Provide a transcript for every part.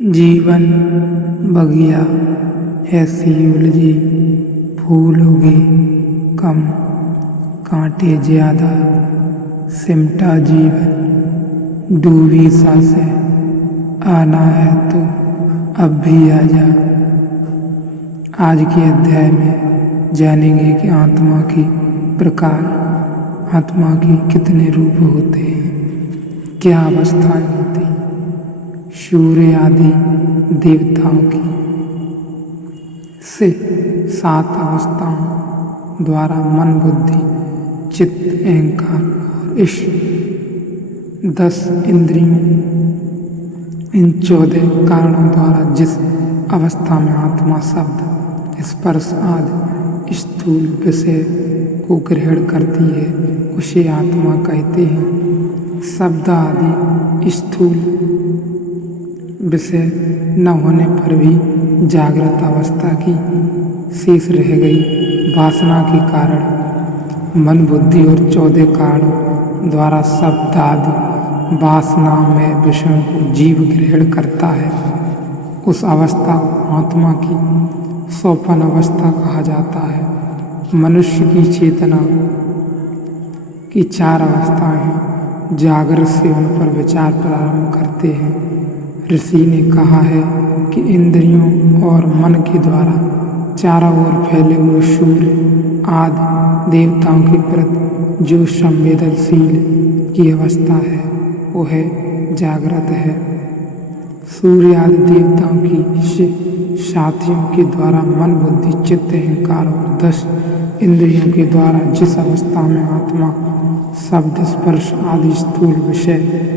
जीवन बगिया ऐसी उलझी, फूल उगे कम, कांटे ज्यादा, सिमटा जीवन डूबी सांसें। आना है तो अब भी आजा। आज के अध्याय में जानेंगे कि आत्मा की प्रकार, आत्मा की कितने रूप होते हैं, क्या अवस्थाएं होती हैं। सूर्य आदि देवताओं की से 7 अवस्थाओं द्वारा मन, बुद्धि, चित्त, अहंकार और इस 10 इंद्रियों, इन 14 कारणों द्वारा जिस अवस्था में आत्मा शब्द, स्पर्श आदि स्थूल विषय को ग्रहण करती है, उसे आत्मा कहते हैं। शब्द आदि स्थूल विषय न होने पर भी जागृत अवस्था की शेष रह गई वासना के कारण मन, बुद्धि और 14 कारणों द्वारा शब्द आदि वासना में विषयों को जीव ग्रहण करता है। उस अवस्था को आत्मा की सोपन अवस्था कहा जाता है। मनुष्य की चेतना की 4 अवस्थाएं हैं। जागृत से उन पर विचार प्रारंभ करते हैं। ऋषि ने कहा है कि इंद्रियों और मन के द्वारा चारों ओर फैले हुए सूर्य आदि देवताओं के प्रति जो संवेदनशील की अवस्था है वो है जागृत है। सूर्य आदि देवताओं की साथियों के द्वारा मन, बुद्धि, चित्त, अहंकार और 10 इंद्रियों के द्वारा जिस अवस्था में आत्मा शब्द, स्पर्श आदि स्थूल विषय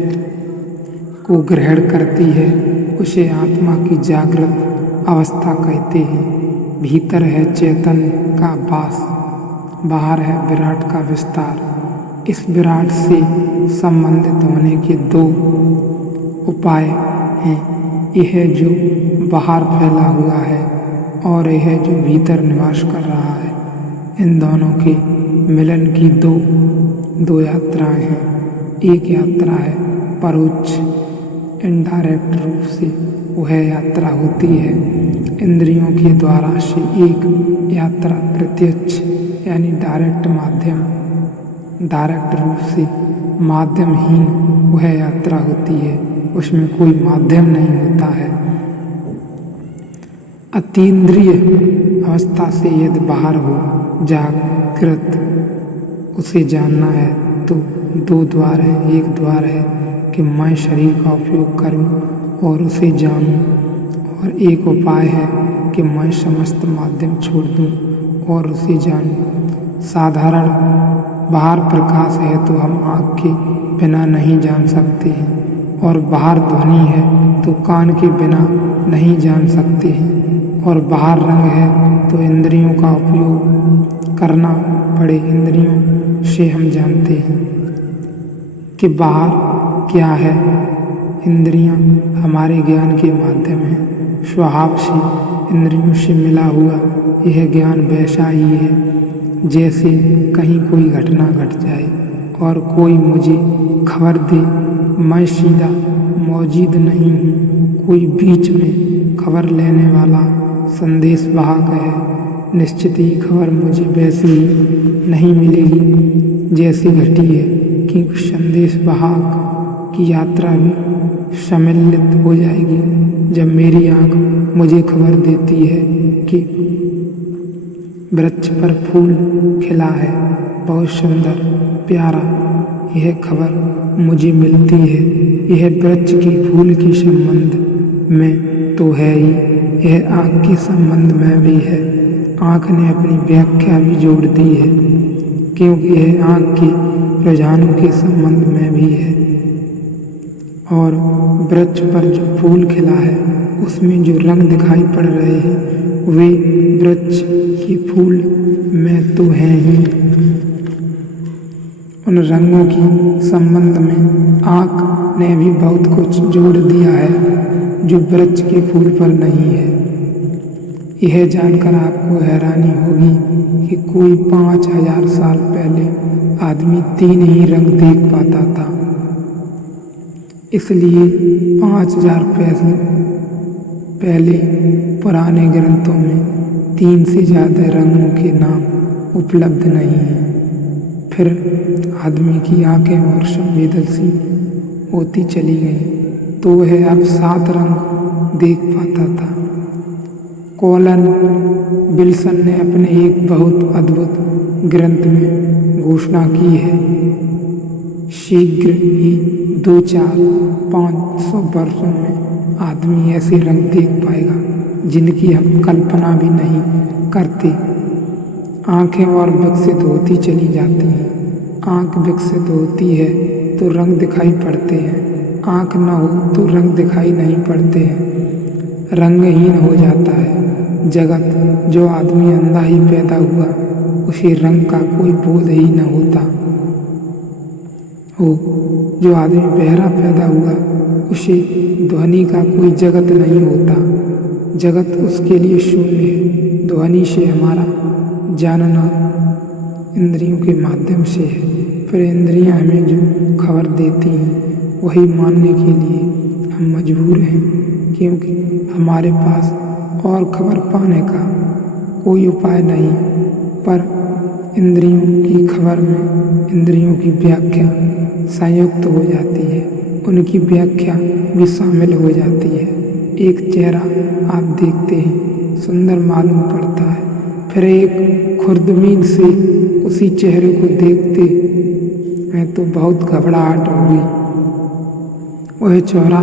को ग्रहण करती है, उसे आत्मा की जागृत अवस्था कहते हैं। भीतर है चैतन्य का वास, बाहर है विराट का विस्तार। इस विराट से संबंधित होने के 2 उपाय हैं। यह जो बाहर फैला हुआ है और यह जो भीतर निवास कर रहा है। इन दोनों के मिलन की दो यात्राएं हैं। एक यात्रा है परोक्ष, इनडायरेक्ट रूप से वह यात्रा होती है इंद्रियों के द्वारा से। एक यात्रा प्रत्यक्ष यानी डायरेक्ट रूप से माध्यमहीन वह यात्रा होती है, उसमें कोई माध्यम नहीं होता है। अतीन्द्रिय अवस्था से यदि बाहर हो जागृत, उसे जानना है तो 2 द्वार हैं। एक द्वार है कि मैं शरीर का उपयोग करूं और उसे जानूं, और एक उपाय है कि मैं समस्त माध्यम छोड़ दूं और उसे जानूं। साधारण बाहर प्रकाश है तो हम आँख के बिना नहीं जान सकते हैं, और बाहर ध्वनि है तो कान के बिना नहीं जान सकते हैं, और बाहर रंग है तो इंद्रियों का उपयोग करना पड़े, इंद्रियों से हम जानते हैं कि बाहर क्या है। इंद्रियां हमारे ज्ञान के माध्यम हैं। स्वभाव से इंद्रियों से मिला हुआ यह ज्ञान वैसा ही है जैसे कहीं कोई घटना घट जाए और कोई मुझे खबर दे, मैं सीधा मौजूद नहीं हूँ, कोई बीच में खबर लेने वाला संदेश वाहक है। निश्चित ही खबर मुझे वैसी ही नहीं मिलेगी जैसी घटी है, क्योंकि संदेश वाहक की यात्रा भी सम्मिलित हो जाएगी जब मेरी आँख मुझे खबर देती है कि वृक्ष पर फूल खिला है, बहुत सुंदर प्यारा। यह खबर मुझे मिलती है। यह वृक्ष के फूल के संबंध में तो है ही, यह आँख के संबंध में भी है। आँख ने अपनी व्याख्या भी जोड़ दी है, क्योंकि यह आँख के रुझानों के संबंध में भी है। और वृक्ष पर जो फूल खिला है उसमें जो रंग दिखाई पड़ रहे हैं वे वृक्ष के फूल में तो हैं ही। उन रंगों के संबंध में आँख ने भी बहुत कुछ जोड़ दिया है जो वृक्ष के फूल पर नहीं है। यह जानकर आपको हैरानी होगी कि कोई 5000 साल पहले आदमी 3 ही रंग देख पाता था। इसलिए पहले पुराने ग्रंथों में 3 से ज़्यादा रंगों के नाम उपलब्ध नहीं हैं। फिर आदमी की आंखें और संवेदनशील होती चली गईं तो वह अब 7 रंग देख पाता था। कॉलन विल्सन ने अपने एक बहुत अद्भुत ग्रंथ में घोषणा की है, शीघ्र ही 2-4-500 वर्षों में आदमी ऐसे रंग देख पाएगा जिनकी हम कल्पना भी नहीं करते। आंखें और विकसित होती चली जाती हैं। आंख विकसित होती है तो रंग दिखाई पड़ते हैं, आंख न हो तो रंग दिखाई नहीं पड़ते हैं। रंगहीन हो जाता है जगत। जो आदमी अंधा ही पैदा हुआ उसे रंग का कोई बोध ही न होता हो। जो आदमी बहरा पैदा हुआ उसे ध्वनि का कोई जगत नहीं होता। जगत उसके लिए शून्य है। ध्वनि से हमारा जानना इंद्रियों के माध्यम से है। फिर इंद्रियां हमें जो खबर देती हैं वही मानने के लिए हम मजबूर हैं, क्योंकि हमारे पास और खबर पाने का कोई उपाय नहीं। पर इंद्रियों की खबर में इंद्रियों की व्याख्या संयुक्त हो जाती है, उनकी व्याख्या भी शामिल हो जाती है। एक चेहरा आप देखते हैं, सुंदर मालूम पड़ता है, फिर एक खुर्दबीन से उसी चेहरे को देखते हैं तो बहुत घबराहट होगी। वह चेहरा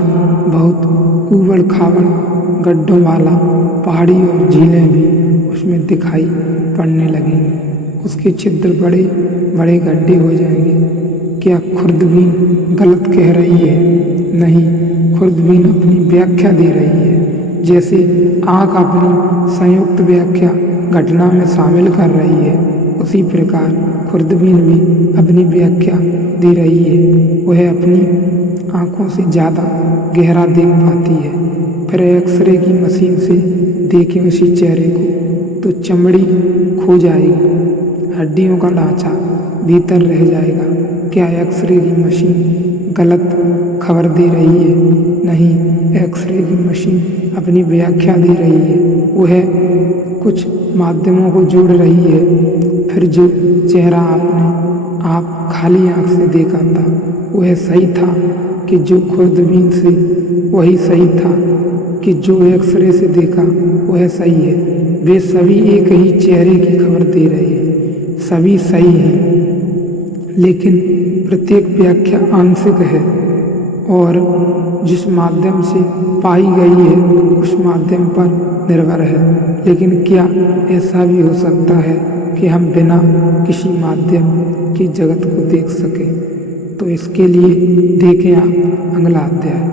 बहुत ऊबड़ खाबड़ गड्ढों वाला, पहाड़ी और झीलें भी उसमें दिखाई पड़ने लगेंगी। उसके छिद्र बड़े बड़े गड्ढे हो जाएंगे। क्या खुर्दबीन गलत कह रही है? नहीं, खुर्दबीन अपनी व्याख्या दे रही है। जैसे आँख अपनी संयुक्त व्याख्या घटना में शामिल कर रही है, उसी प्रकार खुर्दबीन भी अपनी व्याख्या दे रही है। वह अपनी आँखों से ज़्यादा गहरा देख पाती है। फिर एक्सरे की मशीन से देखें उसी चेहरे को तो चमड़ी खो जाएगी, हड्डियों का ढांचा भीतर रह जाएगा। क्या एक्सरे की मशीन गलत खबर दे रही है? नहीं, एक्सरे की मशीन अपनी व्याख्या दे रही है। वह कुछ माध्यमों को जोड़ रही है। फिर जो चेहरा आप खाली आँख से देखा था वह सही था कि जो खुर्दबीन से, वही सही था कि जो एक्सरे से देखा वह सही है। वे सभी एक ही चेहरे की खबर दे रहे हैं, सभी सही हैं, लेकिन प्रत्येक व्याख्या आंशिक है और जिस माध्यम से पाई गई है उस माध्यम पर निर्भर है। लेकिन क्या ऐसा भी हो सकता है कि हम बिना किसी माध्यम के जगत को देख सकें? तो इसके लिए देखें आप अगला अध्याय।